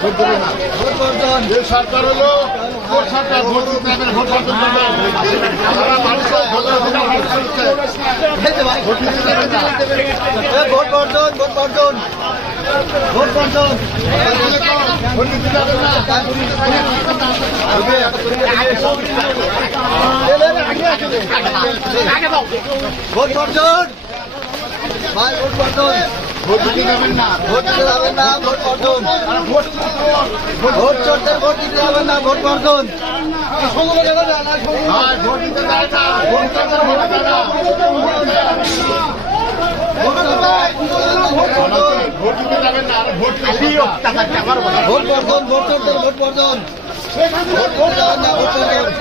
Vote বর্জন vote বর্জন সরকার হলো সরকার ভোট ভোট বর্জন ভোট বর্জন ভোট বর্জন ভোট বর্জন ভোট বর্জন ভাই ভোট বর্জন ভোট দিতে যাবেন না ভোট দিতে যাবেন না ভোট বর্জন ভোট চোরদের ভোট দিতে যাবেন না ভোট বর্জন ভোট দিতে যায় না ভোট চোরদের ভোট দেয় না ভোট দিতে যাবেন না ভোট ভোট বর্জন ভোট চোরদের ভোট বর্জন ভোট যাবেন না ভোট বর্জন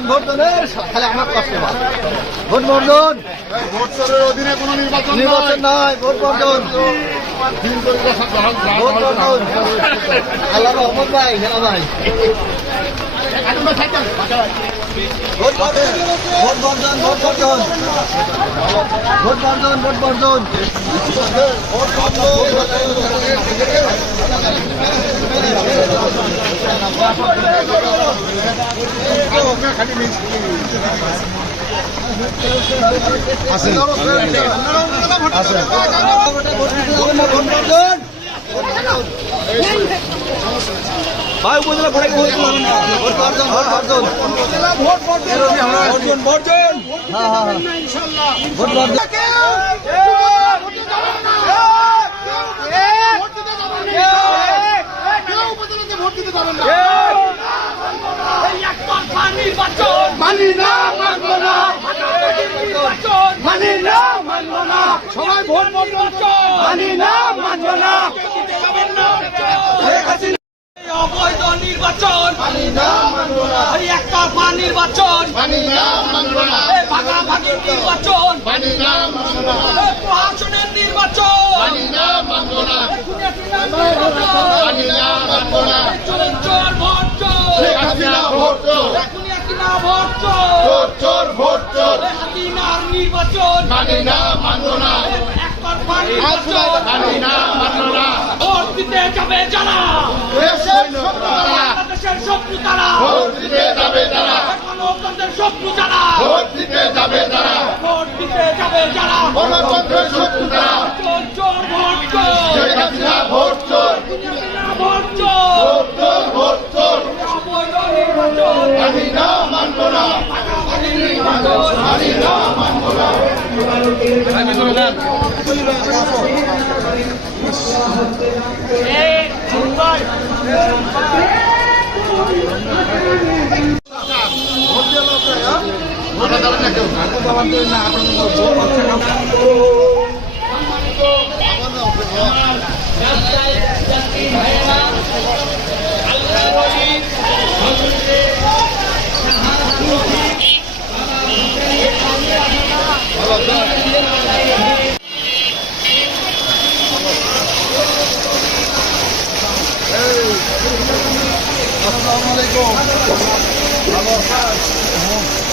ভোট বর্জন খালি আমার কষ্ট ভোট বর্জন ভোট চোরের অধীনে কোনো নির্বাচন নয় ভোট বর্জন ভোট বর্জন আল্লাহ রহমত ভাই হেলা ভাই ভোট বর্জন ভোট বর্জন ভোট বর্জন ভোট বর্জন ভোট বর্জন ভাই উপজেলা ভোট বর্জন ভোট বর্জন ভোট বর্জন বর্জন ভোট বর্জন মানি না মানবো না মানি না মানবো না সবাই ভোট বর্জন মানি না মানবো না শেখ হাসিনা এই অবৈধ নির্বাচন, মানি না মানব না, এই একতরফা নির্বাচন, মানি না মানব না, এই ভাগাভাগি নির্বাচন, মানি না মানব না, এই প্রশাসনের নির্বাচন, মানি না মানব না, খুনিয়াটির নির্বাচন, মানি না মানব না। চোর চোর ভোট চোর, শেখ হাসিনা ভোট চোর, খুনিয়াটিনা ভোট চোর, চোর চোর ভোট চোর, এই হাসিনার নির্বাচন, মানি না মানব না, এই একতরফা নির্বাচন, মানি না মানব না। ভোট দিতে যাবে যারা, দেশের শত্রু তারা, বাংলাদেশের শত্রু তারা, ভোট দিতে যাবে তারা, গণতন্ত্রের শত্রু যারা, ভোট দিতে যাবে তারা, ভোট দিতে যাবে যারা, গণতন্ত্রের শত্রু তারা। চোর চোর ভোট চোর, শেখ হাসিনা ভোট চোর, খুনিয়াটিনা ভোট চোর, চোর চোর ভোট চোর, অবৈধ নির্বাচন, মানি না মানব না, ভাগাভাগি নির্বাচন, মানি না মানব না। ওটা দেবেন না কেউ। আসসালামু আলাইকুম। ভালো আছেন?